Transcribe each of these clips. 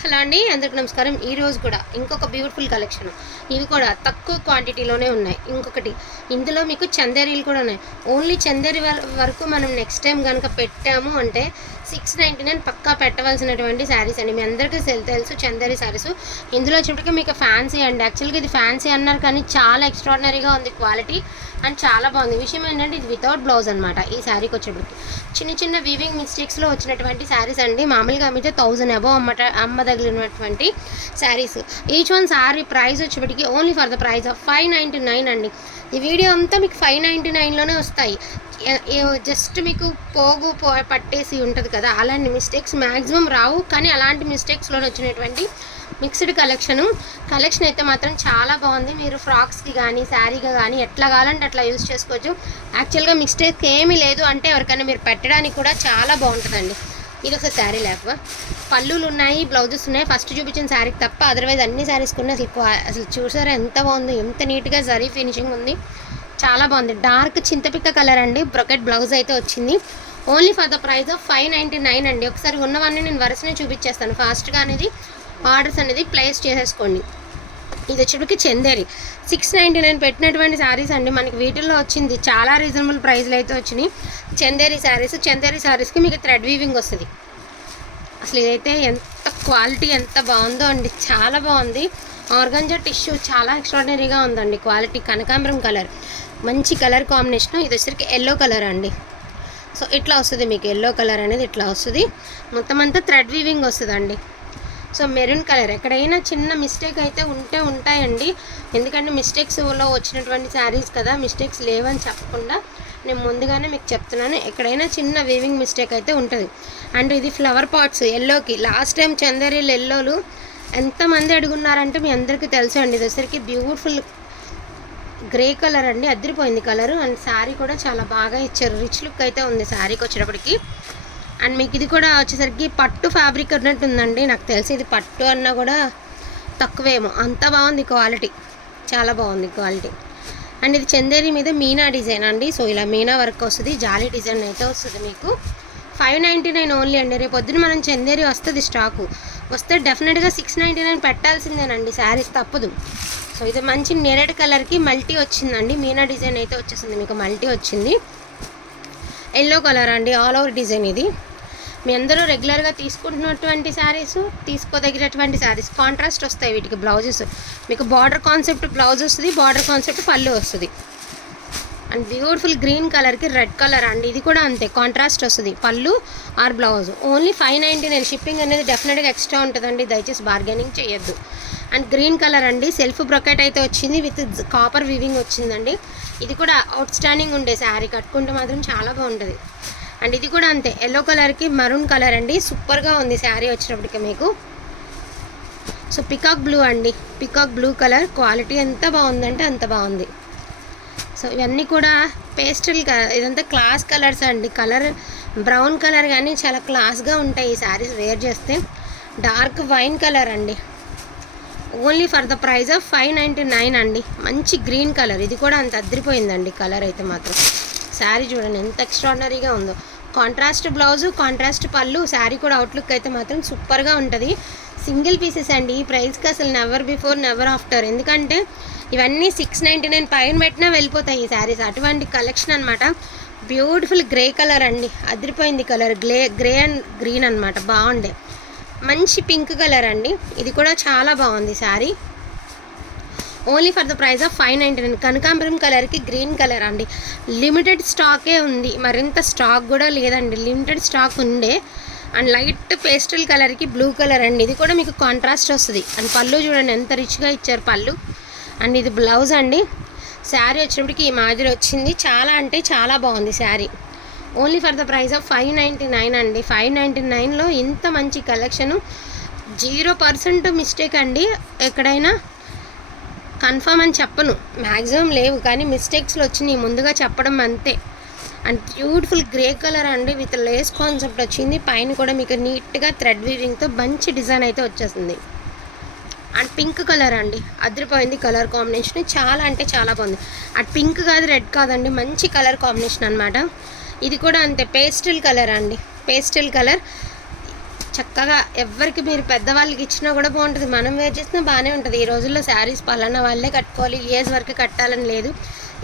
Hello అండి అందరికి నమస్కారం. ఈరోజు కూడా ఇంకొక బ్యూటిఫుల్ కలెక్షన్ ఇవి కూడా తక్కువ క్వాంటిటీలోనే ఉన్నాయి. ఇంకొకటి ఇందులో మీకు చందేరీలు కూడా ఉన్నాయి. ఓన్లీ చందేరి వరకు మనం నెక్స్ట్ టైం కనుక పెట్టాము అంటే సిక్స్ నైంటీ నైన్ పక్కా పెట్టవలసినటువంటి శారీస్ అండి. మీ అందరికీ తెలు- తెలుసు చందరి శారీస్. ఇందులో వచ్చేటికి మీకు ఫ్యాన్సీ అండి. యాక్చువల్గా ఇది ఫ్యాన్సీ అన్నారు కానీ చాలా ఎక్స్ట్రాడినరీగా ఉంది క్వాలిటీ అండ్ చాలా బాగుంది. విషయం ఏంటంటే ఇది వితౌట్ బ్లౌజ్ అనమాట ఈ శారీకి వచ్చేటికి చిన్న చిన్న వీవింగ్ మిస్టేక్స్లో వచ్చినటువంటి శారీస్ అండి. మామూలుగా అమ్మితే థౌజండ్ అబో అమ్మట అమ్మదగిలినటువంటి saris. Each one sari price వచ్చేటికి only for the price of five ninety nine అండి. ఈ వీడియో అంతా మీకు ఫైవ్ నైంటీ నైన్లోనే వస్తాయి. జస్ట్ మీకు పోగు పో పట్టేసి ఉంటుంది కదా అలాంటి మిస్టేక్స్ మ్యాక్సిమం రావు. కానీ అలాంటి మిస్టేక్స్లో వచ్చినటువంటి మిక్స్డ్ కలెక్షను కలెక్షన్ అయితే మాత్రం చాలా బాగుంది. మీరు ఫ్రాక్స్కి కానీ శారీగా కానీ ఎట్లా కావాలంటే అట్లా యూస్ చేసుకోవచ్చు. యాక్చువల్గా మిస్టేక్ ఏమీ లేదు అంటే ఎవరికైనా మీరు పెట్టడానికి కూడా చాలా బాగుంటుందండి. ఇది ఒక శారీ లేక పళ్ళులు ఉన్నాయి బ్లౌజెస్ ఉన్నాయి. ఫస్ట్ చూపించిన శారీకి తప్ప అదర్వైజ్ అన్ని శారీస్ కూడా అసలు అసలు చూసారా ఎంత బాగుంది ఎంత నీట్గా జరీ ఫినిషింగ్ ఉంది. చాలా బాగుంది. డార్క్ చింతపిక్క కలర్ అండి. బ్రొకెట్ బ్లౌజ్ అయితే వచ్చింది. Only for the price of five ninety nine అండి. ఒకసారి ఉన్నవన్నీ నేను వరుసనే చూపించేస్తాను. ఫాస్ట్గా అనేది ఆర్డర్స్ అనేది ప్లేస్ చేసేసుకోండి. ఇది వచ్చేటికి చందేరి. సిక్స్ నైంటీ నైన్ పెట్టినటువంటి శారీస్ అండి. మనకి వీటిల్లో వచ్చింది. చాలా రీజనబుల్ ప్రైస్లో అయితే వచ్చినాయి. చందేరి శారీస్. చందేరి శారీస్కి మీకు థ్రెడ్ వీవింగ్ వస్తుంది. అసలు ఇదైతే ఎంత క్వాలిటీ ఎంత బాగుందో అండి. చాలా బాగుంది. ఆర్గంజా టిష్యూ చాలా ఎక్స్ట్రాడినరీగా ఉందండి. క్వాలిటీ కనకాంబరం కలర్ మంచి కలర్ కాంబినేషన్ ఇది వచ్చరికి ఎల్లో కలర్ అండి. సో ఇట్లా వస్తుంది మీకు. ఎల్లో కలర్ అనేది ఇట్లా వస్తుంది. మొత్తం అంతా థ్రెడ్ వీవింగ్ వస్తుందండి. సో మెరూన్ కలర్ ఎక్కడైనా చిన్న మిస్టేక్ అయితే ఉంటే ఉంటాయండి. ఎందుకంటే మిస్టేక్స్లో వచ్చినటువంటి శారీస్ కదా మిస్టేక్స్ లేవని చెప్పకుండా నేను ముందుగానే మీకు చెప్తున్నాను. ఎక్కడైనా చిన్న వీవింగ్ మిస్టేక్ అయితే ఉంటుంది. అండ్ ఇది ఫ్లవర్ పాట్స్ ఎల్లోకి లాస్ట్ టైం చందరీలు ఎల్లోలు ఎంతమంది అడుగున్నారంటే మీ అందరికీ తెలుసు అండి. ఇది బ్యూటిఫుల్ గ్రే కలర్ అండి. అద్దరిపోయింది కలర్ అండ్ శారీ కూడా చాలా బాగా ఇచ్చారు. రిచ్ లుక్ అయితే ఉంది శారీకి వచ్చేటప్పటికి. అండ్ మీకు ఇది కూడా వచ్చేసరికి పట్టు ఫ్యాబ్రిక్ ఉన్నట్టుందండి నాకు తెలిసి ఇది పట్టు అన్నా కూడా తక్కువేమో. అంత బాగుంది క్వాలిటీ చాలా బాగుంది క్వాలిటీ అండ్ ఇది చందేరి మీద మీనా డిజైన్ అండి. సో ఇలా మీనా వర్క్ వస్తుంది. జాలీ డిజైన్ అయితే వస్తుంది మీకు. ఫైవ్ నైంటీ నైన్ ఓన్లీ అండి. రేపు పొద్దున మనం చందేరి వస్తుంది స్టాకు వస్తే డెఫినెట్గా సిక్స్ నైంటీ నైన్ పెట్టాల్సిందేనండి. శారీస్ తప్పదు. సో ఇది మంచి నెరెడ్ కలర్కి మల్టీ వచ్చిందండి. మీనా డిజైన్ అయితే వచ్చేసింది. మీకు మల్టీ వచ్చింది. ఎల్లో కలర్ అండి. ఆల్ ఓవర్ డిజైన్ ఇది. మీ అందరూ రెగ్యులర్గా తీసుకుంటున్నటువంటి శారీస్ తీసుకోదగినటువంటి శారీస్. కాంట్రాస్ట్ వస్తాయి వీటికి బ్లౌజెస్. మీకు బార్డర్ కాన్సెప్ట్ బ్లౌజ్ వస్తుంది బార్డర్ కాన్సెప్ట్ పళ్ళు వస్తుంది. అండ్ బ్యూటిఫుల్ గ్రీన్ కలర్కి రెడ్ కలర్ అండి. ఇది కూడా అంతే కాంట్రాస్ట్ వస్తుంది. పళ్ళు or blouse only five ninety nine shipping అనేది డెఫినెట్గా ఎక్స్ట్రా ఉంటుందండి. దయచేసి బార్గెనింగ్ చేయొద్దు. అండ్ గ్రీన్ కలర్ అండి. సెల్ఫ్ బ్రొకెట్ అయితే వచ్చింది విత్ కాపర్ వీవింగ్ వచ్చిందండి. ఇది కూడా అవుట్ స్టాండింగ్ ఉండే శారీ కట్టుకుంటే మాత్రం చాలా బాగుంటుంది. అండ్ ఇది కూడా అంతే ఎల్లో కలర్కి మరూన్ కలర్ అండి. సూపర్గా ఉంది శారీ వచ్చినప్పటికీ మీకు. సో పికాక్ బ్లూ అండి. పికాక్ బ్లూ కలర్ క్వాలిటీ ఎంత బాగుందంటే అంత బాగుంది. సో ఇవన్నీ కూడా పేస్టల్ ఇదంతా క్లాస్ కలర్స్ అండి. కలర్ బ్రౌన్ కలర్ కానీ చాలా క్లాస్గా ఉంటాయి ఈ శారీస్ వేర్ చేస్తే. డార్క్ వైన్ కలర్ అండి. Only for the price of five ninety nine అండి. మంచి గ్రీన్ కలర్. ఇది కూడా అంత అద్దరిపోయిందండి కలర్ అయితే మాత్రం. శారీ చూడండి ఎంత ఎక్స్ట్రాడినరీగా ఉందో. కాంట్రాస్ట్ బ్లౌజు కాంట్రాస్ట్ పళ్ళు శారీ కూడా అవుట్లుక్ అయితే మాత్రం సూపర్గా ఉంటుంది. సింగిల్ పీసెస్ అండి. ఈ ప్రైస్కి అసలు నెవర్ బిఫోర్ నెవర్ ఆఫ్టర్ ఎందుకంటే ఇవన్నీ సిక్స్ నైంటీ నైన్ పైన పెట్టినా వెళ్ళిపోతాయి ఈ శారీస్ అటువంటి కలెక్షన్ అనమాట బ్యూటిఫుల్ గ్రే కలర్ అండి. అదిరిపోయింది కలర్ గ్లే గ్రే అండ్ గ్రీన్ అనమాట బాగుండే. మంచి పింక్ కలర్ అండి. ఇది కూడా చాలా బాగుంది sari only for the price of five ninety nine కనకాంబరం కలర్కి గ్రీన్ కలర్ అండి. లిమిటెడ్ స్టాకే ఉంది. మరింత స్టాక్ కూడా లేదండి. లిమిటెడ్ స్టాక్ ఉండే. అండ్ లైట్ పేస్టల్ కలర్కి బ్లూ కలర్ అండి. ఇది కూడా మీకు కాంట్రాస్ట్ వస్తుంది. అండ్ పళ్ళు చూడండి ఎంత రిచ్గా ఇచ్చారు పళ్ళు. అండ్ ఇది బ్లౌజ్ అండి. శారీ వచ్చినప్పటికి ఈ మాదిరి వచ్చింది. చాలా అంటే చాలా బాగుంది sari. Only for the price of five ninety nine అండి. ఫైవ్ నైంటీ నైన్లో ఇంత మంచి కలెక్షను. జీరో పర్సెంట్ మిస్టేక్ అండి. ఎక్కడైనా కన్ఫర్మ్ అని చెప్పను. మ్యాక్సిమం లేవు. కానీ మిస్టేక్స్లో వచ్చినాయి. ముందుగా చెప్పడం అంతే. అండ్ బ్యూటిఫుల్ గ్రే కలర్ అండి. విత్ లేస్ కాన్సెప్ట్ వచ్చింది. పైన కూడా మీకు నీట్గా థ్రెడ్ వీవింగ్తో మంచి డిజైన్ అయితే వచ్చేసింది. అండ్ పింక్ కలర్ అండి. అదిరిపోయింది కలర్ కాంబినేషన్. చాలా అంటే చాలా బాగుంది. అటు పింక్ కాదు రెడ్ కాదండి. మంచి కలర్ కాంబినేషన్ అనమాట ఇది కూడా అంతే. పేస్టల్ కలర్ అండి. Pastel colour. చక్కగా ఎవరికి మీరు పెద్దవాళ్ళకి ఇచ్చినా కూడా బాగుంటుంది. మనం వేర్ చేసినా బాగానే ఉంటుంది. ఈ రోజుల్లో శారీస్ పలానా వాళ్ళే కట్టుకోవాలి. ఇయర్స్ వరకు కట్టాలని లేదు.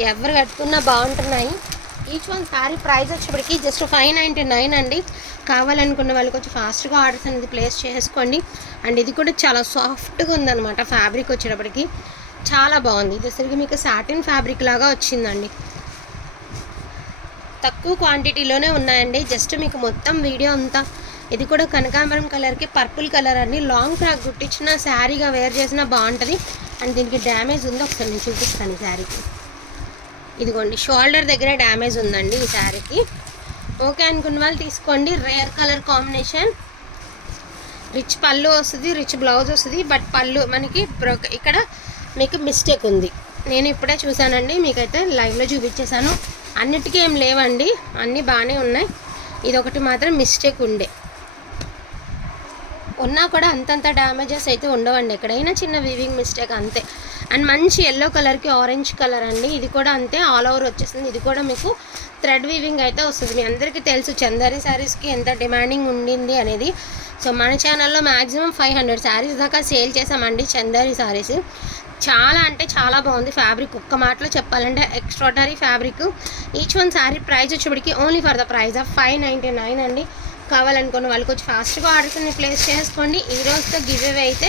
ఎవరు కట్టుకున్నా బాగుంటున్నాయి. ఈచ్ వన్ శారీ ప్రైస్ వచ్చేప్పటికి జస్ట్ ఫైవ్ నైంటీ నైన్ అండి. కావాలనుకున్న వాళ్ళు కొంచెం ఫాస్ట్గా ఆర్డర్స్ అనేది ప్లేస్ చేసుకోండి. అండ్ ఇది కూడా చాలా సాఫ్ట్గా ఉందన్నమాట ఫ్యాబ్రిక్ వచ్చేటప్పటికి. చాలా బాగుంది. ఇది అసలు మీకు సాటిన్ ఫ్యాబ్రిక్ లాగా వచ్చిందండి. తక్కువ క్వాంటిటీలోనే ఉన్నాయండి. జస్ట్ మీకు మొత్తం వీడియో అంతా. ఇది కూడా కనకాంబరం కలర్కి పర్పుల్ కలర్ అండి. లాంగ్ ఫ్రాక్ కుట్టించిన శారీగా వేర్ చేసినా బాగుంటుంది. అండ్ దీనికి డ్యామేజ్ ఉంది. ఒకసారి నేను చూపిస్తాను ఈ శారీకి ఇదిగోండి షోల్డర్ దగ్గర డ్యామేజ్ ఉందండి ఈ శారీకి. ఓకే అనుకున్న వాళ్ళు తీసుకోండి రేర్ కలర్ కాంబినేషన్. రిచ్ పళ్ళు వస్తుంది రిచ్ బ్లౌజ్ వస్తుంది బట్ పళ్ళు మనకి ఇక్కడ మీకు మిస్టేక్ ఉంది. నేను ఇప్పుడే చూశానండి మీకైతే లైవ్లో చూపించేశాను. అన్నిటికీ ఏం లేవండి అన్నీ బాగానే ఉన్నాయి. ఇది ఒకటి మాత్రం మిస్టేక్ ఉండే. ఉన్నా కూడా అంతంత డ్యామేజెస్ అయితే ఉండవండి. ఎక్కడైనా చిన్న వీవింగ్ మిస్టేక్ అంతే. అండ్ మంచి ఎల్లో కలర్కి ఆరెంజ్ కలర్ అండి. ఇది కూడా అంతే ఆల్ ఓవర్ వచ్చేసింది ఇది కూడా మీకు థ్రెడ్ వీవింగ్ అయితే వస్తుంది. మీ అందరికీ తెలుసు చందరి శారీస్కి ఎంత డిమాండింగ్ ఉండింది అనేది. సో మన ఛానల్లో మ్యాక్సిమం ఫైవ్ హండ్రెడ్ శారీస్ దాకా సేల్ చేసామండి చందరి శారీస్ చాలా అంటే చాలా బాగుంది ఫ్యాబ్రిక్ ఒక్క మాటలో చెప్పాలంటే extraordinary fabric each one sari price వచ్చేప్పటికి only for the price of five ninety nine అండి. కావాలనుకున్న వాళ్ళకి వచ్చి ఫాస్ట్గా ఆర్డర్స్ని ప్లేస్ చేసుకోండి. ఈ రోజుతో గివ్ అవే అయితే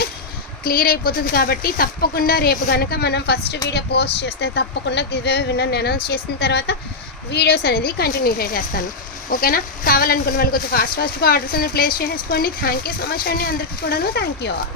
క్లియర్ అయిపోతుంది కాబట్టి తప్పకుండా రేపు కనుక మనం ఫస్ట్ వీడియో పోస్ట్ చేస్తే తప్పకుండా గివ్ అవే అనౌన్స్ చేసిన తర్వాత వీడియోస్ అనేది కంటిన్యూ చేసేస్తాను. ఓకేనా? కావాలనుకున్న వాళ్ళకి కొంచెం ఫాస్ట్ ఫాస్ట్గా ఆర్డర్స్ అనేది ప్లేస్ చేసుకోండి థ్యాంక్ యూ సో మచ్ అండి. అందరికీ కూడాను. Thank you all